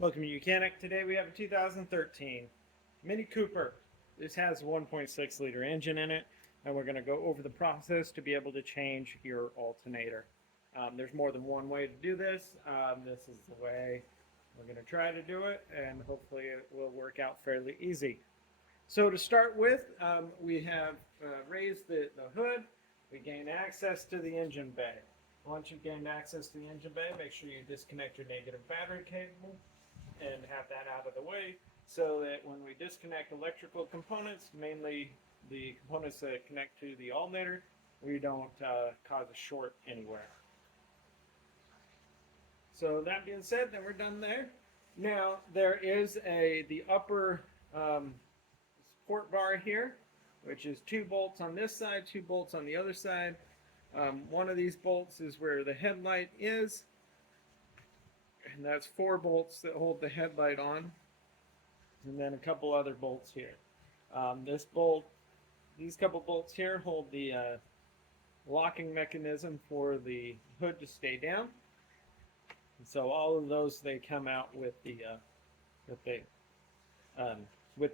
Welcome to Mechanic. Today we have a 2013 Mini Cooper. This has a 1.6 liter engine in it, and we're going to go over the process to be able to change your alternator. There's more than one way to do this. This is the way we're going to try to do it, and hopefully it will work out fairly easy. So to start with, we have raised the hood. We gain access to the engine bay. Once you've gained access to the engine bay, make sure you disconnect your negative battery cable and have that out of the way so that when we disconnect electrical components, mainly the components that connect to the alternator, we don't cause a short anywhere. So that being said, then we're done there. Now there is the upper support bar here, which is 2 bolts on this side, 2 bolts on the other side. One of these bolts is where the headlight is, and that's 4 bolts that hold the headlight on, and then a couple other bolts here. These couple bolts here hold the locking mechanism for the hood to stay down. And so all of those, they come out with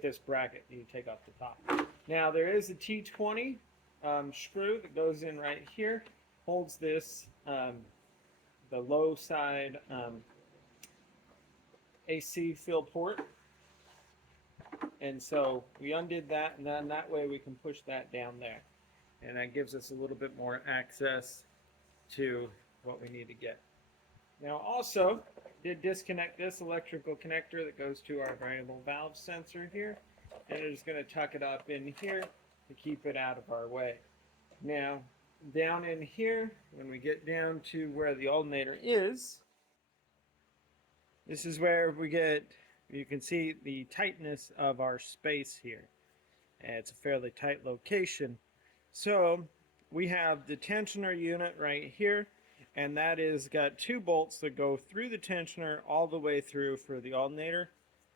this bracket that you take off the top. Now there is a T20 screw that goes in right here, holds this the low side AC fill port, and so we undid that, and then that way we can push that down there, and that gives us a little bit more access to what we need to get. Now also did disconnect this electrical connector that goes to our variable valve sensor here, and we're just going to tuck it up in here to keep it out of our way. Now down in here, when we get down to where the alternator is, this is where you can see the tightness of our space here. And it's a fairly tight location. So we have the tensioner unit right here, and that is got 2 bolts that go through the tensioner all the way through for the alternator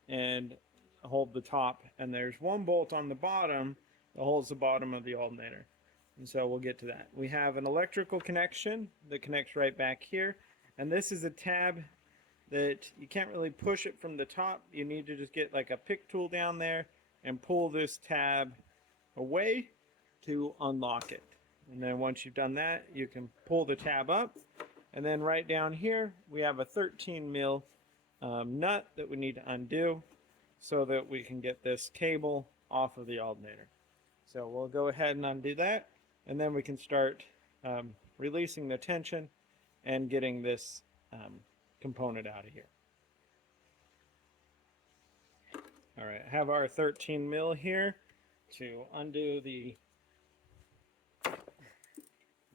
and hold the top. And there's 1 bolt on the bottom that holds the bottom of the alternator. And so we'll get to that. We have an electrical connection that connects right back here. And this is a tab that you can't really push it from the top. You need to just get like a pick tool down there and pull this tab away to unlock it. And then once you've done that, you can pull the tab up. And then right down here, we have a 13 mil nut that we need to undo so that we can get this cable off of the alternator. So we'll go ahead and undo that, and then we can start releasing the tension and getting this component out of here. All right, I have our 13 mil here to undo the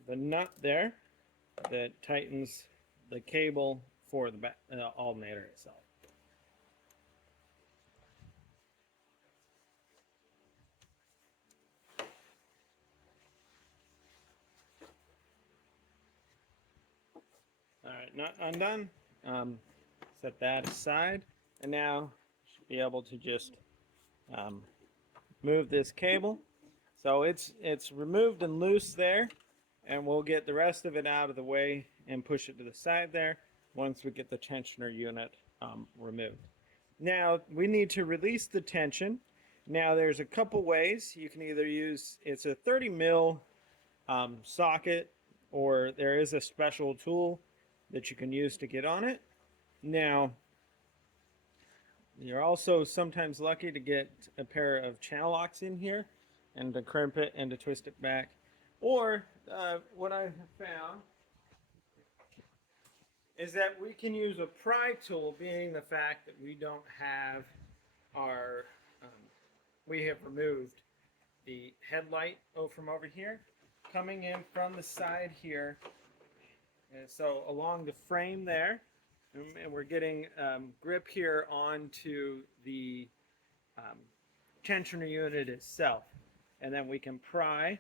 nut there that tightens the cable for the alternator itself. All right, nut undone. Set that aside, and now should be able to just move this cable. So it's removed and loose there, and we'll get the rest of it out of the way and push it to the side there once we get the tensioner unit removed. Now we need to release the tension. Now there's a couple ways. You can either use, it's a 30 mil socket, or there is a special tool that you can use to get on it. Now, you're also sometimes lucky to get a pair of channel locks in here and to crimp it and to twist it back. Or what I have found is that we can use a pry tool, being the fact that we don't have our, we have removed the headlight from over here, coming in from the side here. And so along the frame there, and we're getting grip here onto the tensioner unit itself. And then we can pry,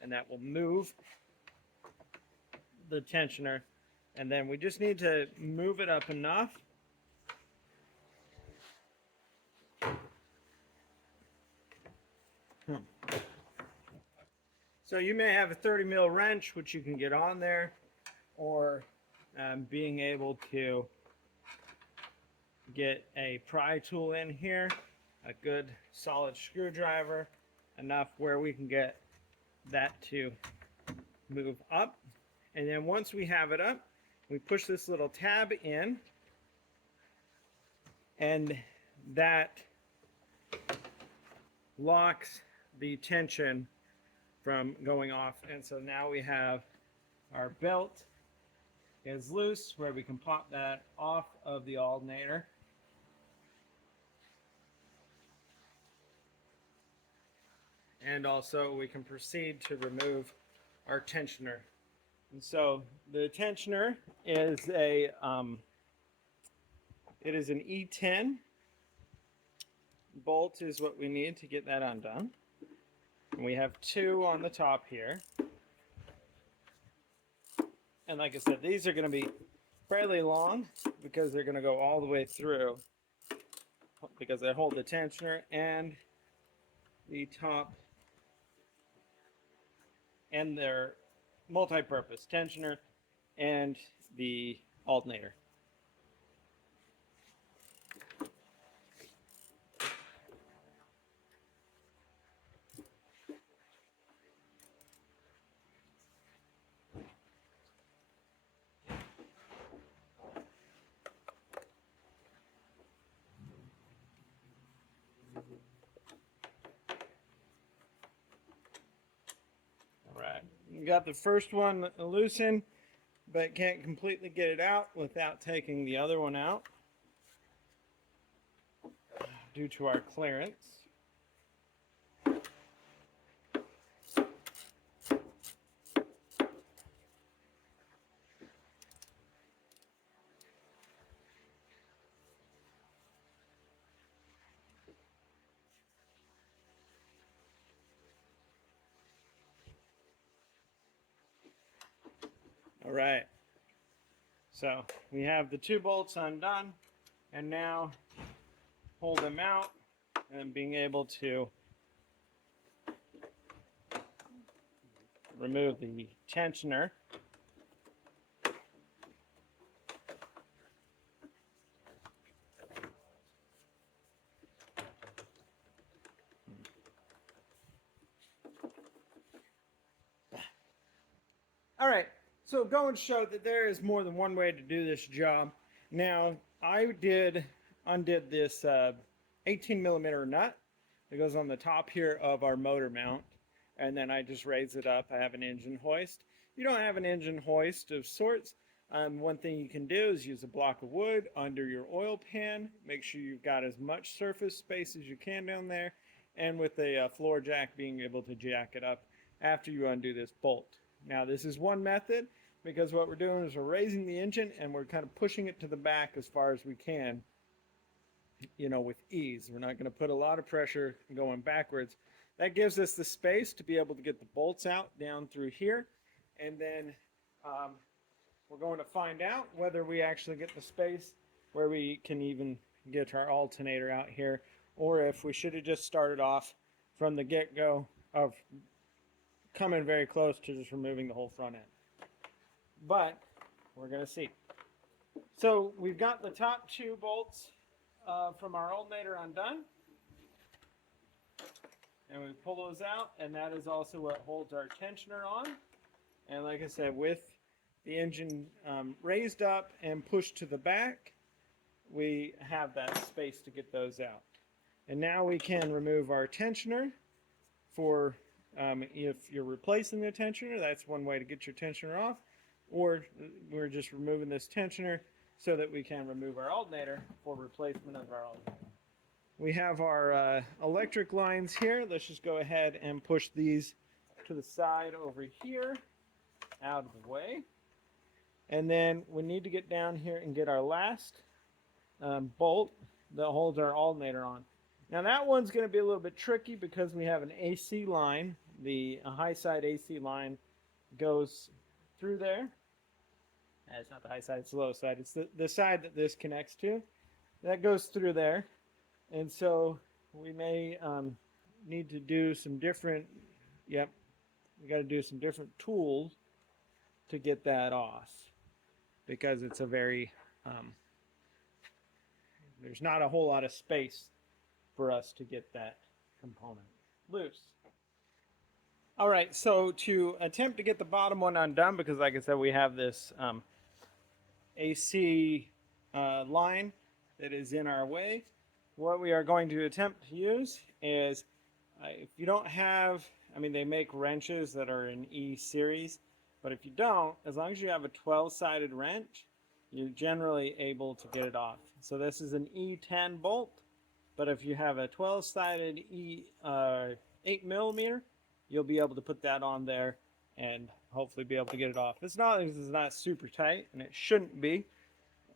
and that will move the tensioner. And then we just need to move it up enough So you may have a 30 mil wrench, which you can get on there, or being able to get a pry tool in here, a good solid screwdriver, enough where we can get that to move up. And then once we have it up, we push this little tab in, and that locks the tension from going off. And so now we have our belt is loose, where we can pop that off of the alternator. And also we can proceed to remove our tensioner. And so the tensioner is it is an E10 bolt is what we need to get that undone. And we have two on the top here. And like I said, these are going to be fairly long because they're going to go all the way through, because they hold the tensioner and the top, and their multi-purpose tensioner and the alternator. Alright, we got the first one loosened, but can't completely get it out without taking the other one out due to our clearance. All right, so we have the two bolts undone, and now hold them out and being able to remove the tensioner. All right, so go and show that there is more than one way to do this job. Now, I undid this 18 millimeter nut that goes on the top here of our motor mount, and then I just raise it up. I have an engine hoist. If you don't have an engine hoist of sorts, one thing you can do is use a block of wood under your oil pan. Make sure you've got as much surface space as you can down there, and with a floor jack, being able to jack it up after you undo this bolt. Now, this is one method, because what we're doing is we're raising the engine and we're kind of pushing it to the back as far as we can, you know, with ease. We're not going to put a lot of pressure going backwards. That gives us the space to be able to get the bolts out down through here. And then we're going to find out whether we actually get the space where we can even get our alternator out here, or if we should have just started off from the get-go of coming very close to just removing the whole front end. But we're going to see. So we've got the top two bolts from our alternator undone, and we pull those out, and that is also what holds our tensioner on. And like I said, with the engine raised up and pushed to the back, we have that space to get those out. And now we can remove our tensioner. For if you're replacing the tensioner, that's one way to get your tensioner off, or we're just removing this tensioner so that we can remove our alternator for replacement of our alternator. We have our electric lines here. Let's just go ahead and push these to the side over here, out of the way. And then we need to get down here and get our last bolt that holds our alternator on. Now that one's going to be a little bit tricky because we have an AC line. The high side AC line goes through there. It's not the high side, it's the low side. It's the side that this connects to. That goes through there. And so we may need to do some different, we got to do some different tools to get that off, because it's a very there's not a whole lot of space for us to get that component loose. All right, so to attempt to get the bottom one undone, because like I said, we have this AC line that is in our way, what we are going to attempt to use is, if you don't have, I mean, they make wrenches that are in E series, but if you don't, as long as you have a 12-sided wrench, you're generally able to get it off. So this is an E10 bolt, but if you have a 12-sided 8 millimeter, you'll be able to put that on there and hopefully be able to get it off. It's not super tight, and it shouldn't be.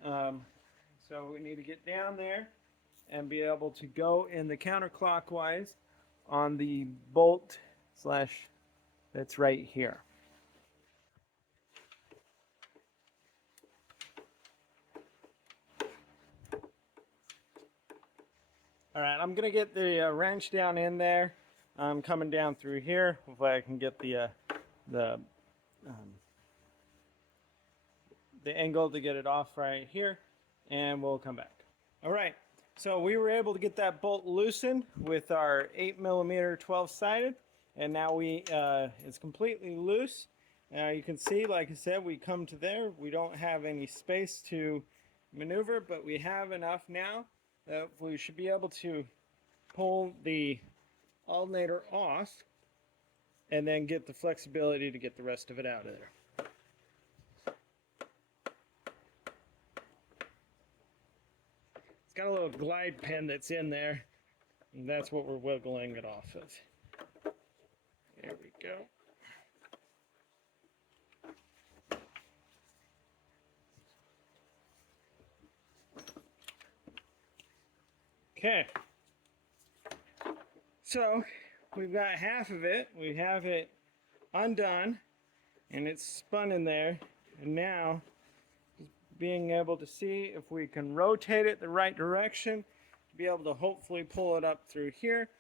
So we need to get down there and be able to go in the counterclockwise on the bolt slash that's right here. All right, I'm gonna get the wrench down in there. I'm coming down through here. Hopefully I can get the angle to get it off right here, and we'll come back. All right, so we were able to get that bolt loosened with our 8 millimeter 12-sided, and now it's completely loose. Now you can see, like I said, we come to there. We don't have any space to maneuver, but we have enough now that we should be able to pull the alternator off and then get the flexibility to get the rest of it out of there. It's got a little glide pin that's in there, and that's what we're wiggling it off of. There we go. Okay, so we've got half of it. We have it undone, and it's spun in there. And now, being able to see if we can rotate it the right direction, to be able to hopefully pull it up through here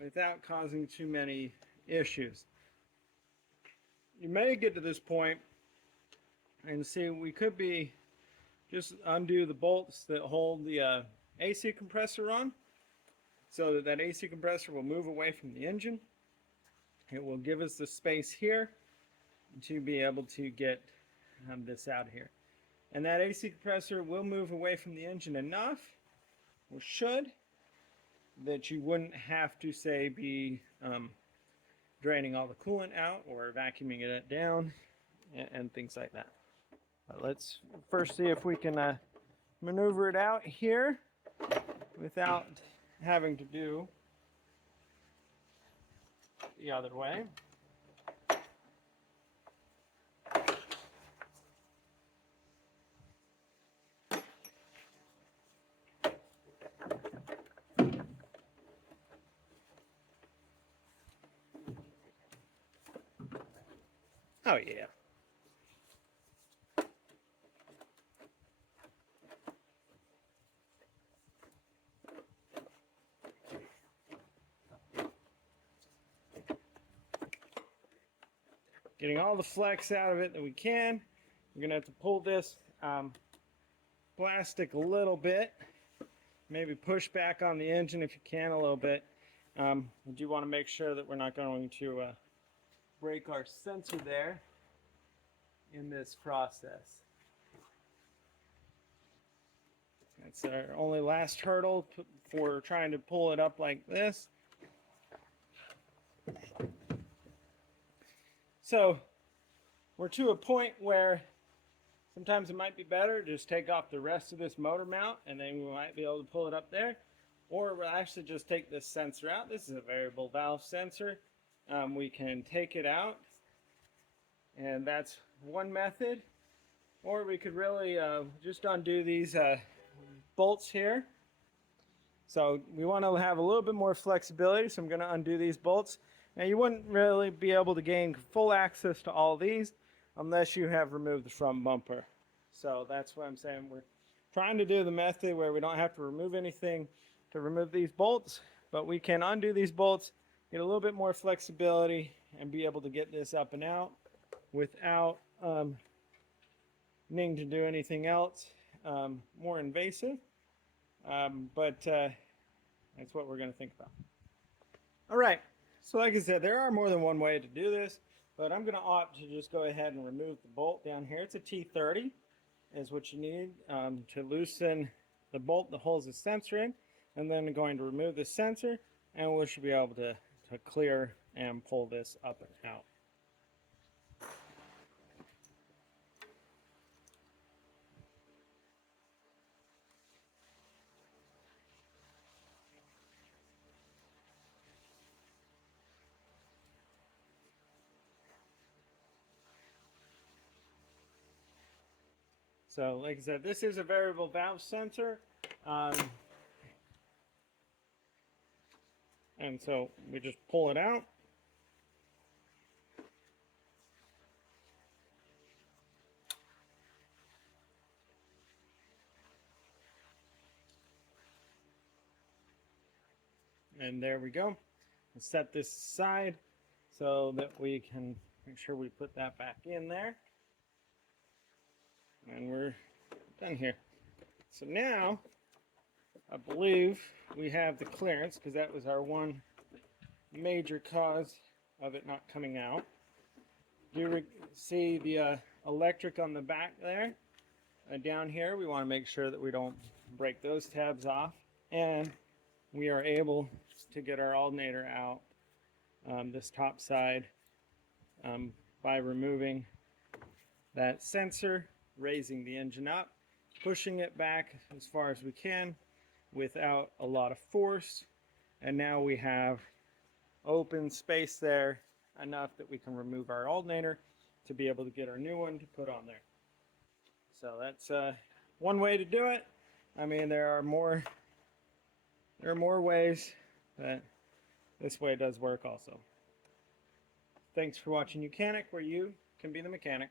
without causing too many issues. You may get to this point and see we could be just undo the bolts that hold the AC compressor on, so that that AC compressor will move away from the engine. It will give us the space here to be able to get this out here. And that AC compressor will move away from the engine enough, or should, that you wouldn't have to, say, be draining all the coolant out or vacuuming it down and things like that. But let's first see if we can maneuver it out here without having to do the other way. Oh yeah. Getting all the flex out of it that we can. We're gonna have to pull this plastic a little bit. Maybe push back on the engine if you can a little bit. We do want to make sure that we're not going to break our sensor there in this process. That's our only last hurdle for trying to pull it up like this. So we're to a point where sometimes it might be better to just take off the rest of this motor mount, and then we might be able to pull it up there. Or we'll actually just take this sensor out. This is a variable valve sensor. We can take it out, and that's one method. Or we could really just undo these bolts here. So we want to have a little bit more flexibility, so I'm going to undo these bolts. Now you wouldn't really be able to gain full access to all these unless you have removed the front bumper. So that's what I'm saying. We're trying to do the method where we don't have to remove anything to remove these bolts, but we can undo these bolts, get a little bit more flexibility, and be able to get this up and out without needing to do anything else more invasive. But that's what we're going to think about. All right, so like I said, there are more than one way to do this, but I'm going to opt to just go ahead and remove the bolt down here. It's a T30 is what you need to loosen the bolt that holds the sensor in, and then I'm going to remove the sensor, and we should be able to clear and pull this up and out. So like I said, this is a variable valve sensor. And so we just pull it out. And there we go. We'll set this aside so that we can make sure we put that back in there. And we're done here. So now, I believe we have the clearance, because that was our one major cause of it not coming out. Do you see the electric on the back there? Down here, we want to make sure that we don't break those tabs off. And we are able to get our alternator out this top side by removing that sensor, raising the engine up, pushing it back as far as we can without a lot of force, and now we have open space there enough that we can remove our alternator to be able to get our new one to put on there. So that's one way to do it. I mean, there are more ways, but this way does work also. Thanks for watching Mechanic, where you can be the mechanic.